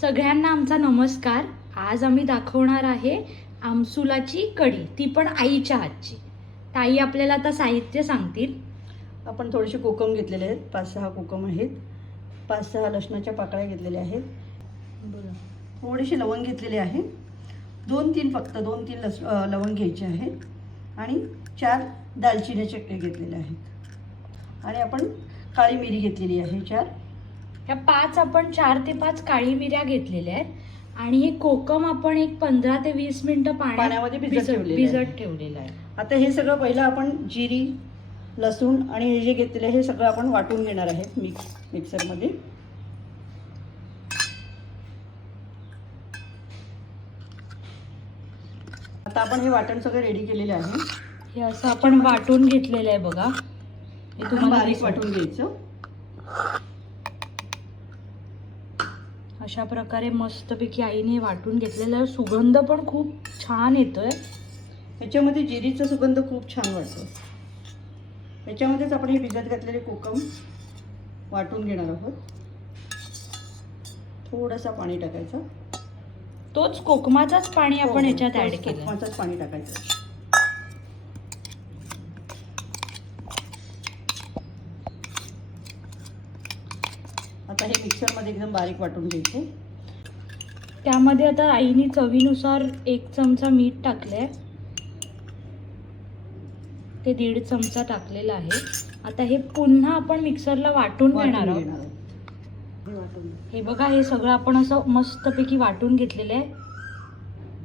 सगळ्यांना आमचा नमस्कार. आज आम्ही दाखवणार आहे आमसुलाची कढी, ती पण आईच्या हातची. ताई आपल्याला आता साहित्य सांगतील. आपण थोडेसे कोकम घेतलेले आहेत, 5-6 कोकम आहेत, 5-6 लसणाच्या पाकळ्या घेतलेल्या आहेत, थोडेसे लवंग घेतलेले आहे, 2-3 फक्त 2-3 लवंग घ्यायचे आहेत आणि 4 दालचिनीचे घेतलेले आहेत आणि आपण काळी मिरी घेतलेली आहे 4. ह्या 5 आपण 4 ते 5 काळी मिऱ्या घेतलेल्या आहेत आणि हे कोकम आपण एक 15 ते 20 मिनिटं पाण्यामध्ये भिजत ठेवलेलं आहे. आता हे सगळं पहिलं आपण जिरी, लसूण आणि हे जे घेतलेलं आहे हे सगळं आपण वाटून घेणार आहे मिक्सरमध्ये. आता आपण हे वाटण सगळं रेडी केलेलं आहे. हे असं आपण वाटून घेतलेलं आहे बघा. हे तुम्हाला बारीक वाटून घ्यायचं. अशा प्रकारे मस्तपैकी आईने वाटून घेतलेलं आहे. सुगंध पण खूप छान येतोय. ह्याच्यामध्ये जिरीचा सुगंध खूप छान वाटतो. याच्यामध्येच आपण हे भिजत घातलेले कोकम वाटून घेणार आहोत. थोडंसं पाणी टाकायचं. तोच कोकमाचाच पाणी आपण ह्याच्यात ऍड केलं. कोकमाचंच पाणी टाकायचं. आता हे मिक्सरमध्ये एकदम बारीक वाटून घ्यायचे. त्यामध्ये आता आईने चवीनुसार 1 चमचा मीठ टाकलंय. ते 1.5 चमचा टाकलेला आहे. आता हे पुन्हा आपण मिक्सरला वाटून घेणार आहोत. हे बघा, हे सगळं आपण असं मस्तपैकी वाटून घेतलेलं आहे.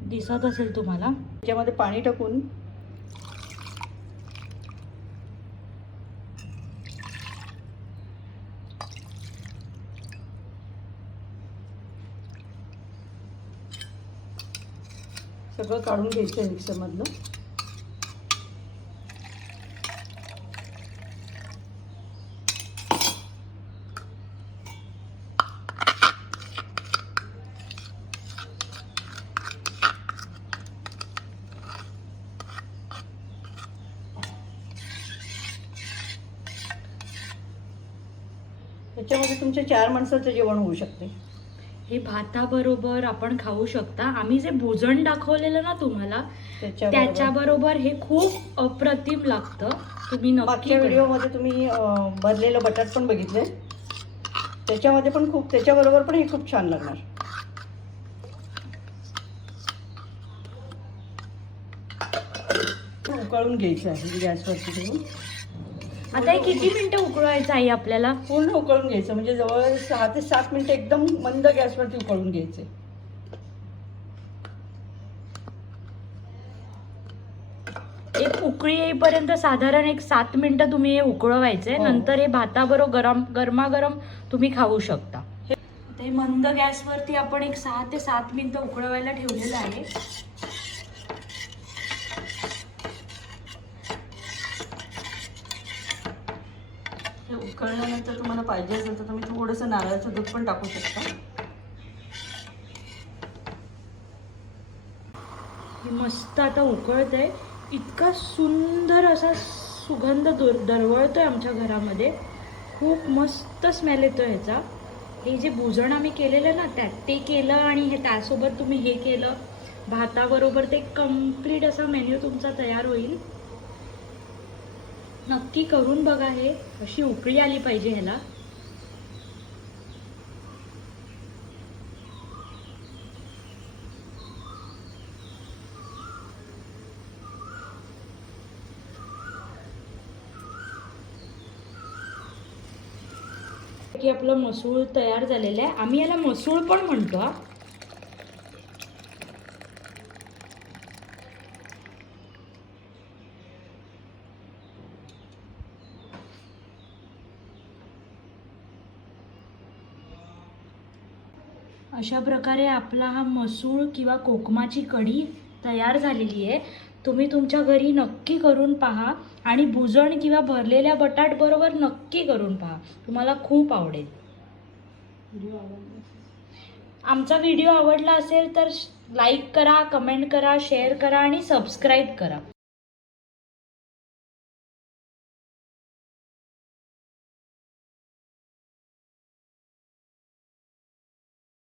दिसत असेल तुम्हाला. त्याच्यामध्ये पाणी टाकून सगळं काढून घ्यायचं आहे मिक्सरमधलं. त्याच्यामध्ये तुमच्या 4 माणसाचं जेवण होऊ शकते. हे भाताबरोबर आपण खाऊ शकता. आम्ही जे भोजन दाखवलेलं ना तुम्हाला, त्याच्याबरोबर हे खूप अप्रतिम लागतं. तुम्ही मागच्या व्हिडिओमध्ये तुम्ही भरलेलं बटाट पण बघितले, त्याच्यामध्ये पण खूप, त्याच्याबरोबर पण हे खूप छान लागणार. उकळून घ्यायचं आहे गॅसवरती ठेवून. आता हे किती मिनिटं उकळवायचं आहे आपल्याला? पूर्ण उकळून घ्यायचं, म्हणजे जवळ 6 ते 7 मिनिटं एकदम मंद गॅसवरती उकळून घ्यायचे. एक उकळी येईपर्यंत साधारण एक 7 मिनिटं तुम्ही हे उकळवायचंय. नंतर हे भाताबरोबर गरमागरम तुम्ही खाऊ शकता. ते मंद गॅसवरती आपण एक 6 ते 7 मिनिटं उकळवायला ठेवलेलं आहे. उकळल्यानंतर तुम्हाला पाहिजे असेल तर तुम्ही थोडंसं नारळाचं दूध पण टाकू शकता. हे मस्त आता उकळतंय. इतका सुंदर असा सुगंध दरवळतोय आमच्या घरामध्ये. खूप मस्त स्मेल येतो ह्याचा. हे जे भुजण आम्ही केलेलं ना, ते केलं आणि हे त्यासोबत तुम्ही हे केलं भाताबरोबर, ते कम्प्लीट असा मेन्यू तुमचा तयार होईल. नक्की करून बघा. हे अशी उकळी आली पाहिजे ह्याला. की आपलं मसूळ तयार झालेलं आहे. आम्ही याला मसूळ पण म्हणतो. अशा प्रकारे आपला हा मसूळ किंवा कोकमाची कढी तयार झालेली आहे. तुम्ही तुमच्या घरी नक्की करून पहा आणि भुजण किंवा भरलेल्या बटाट बरोबर नक्की करून पहा. तुम्हाला खूप आवडेल. आमचा व्हिडिओ आवडला असेल तर लाईक करा, कमेंट करा, शेअर करा आणि सबस्क्राईब करा.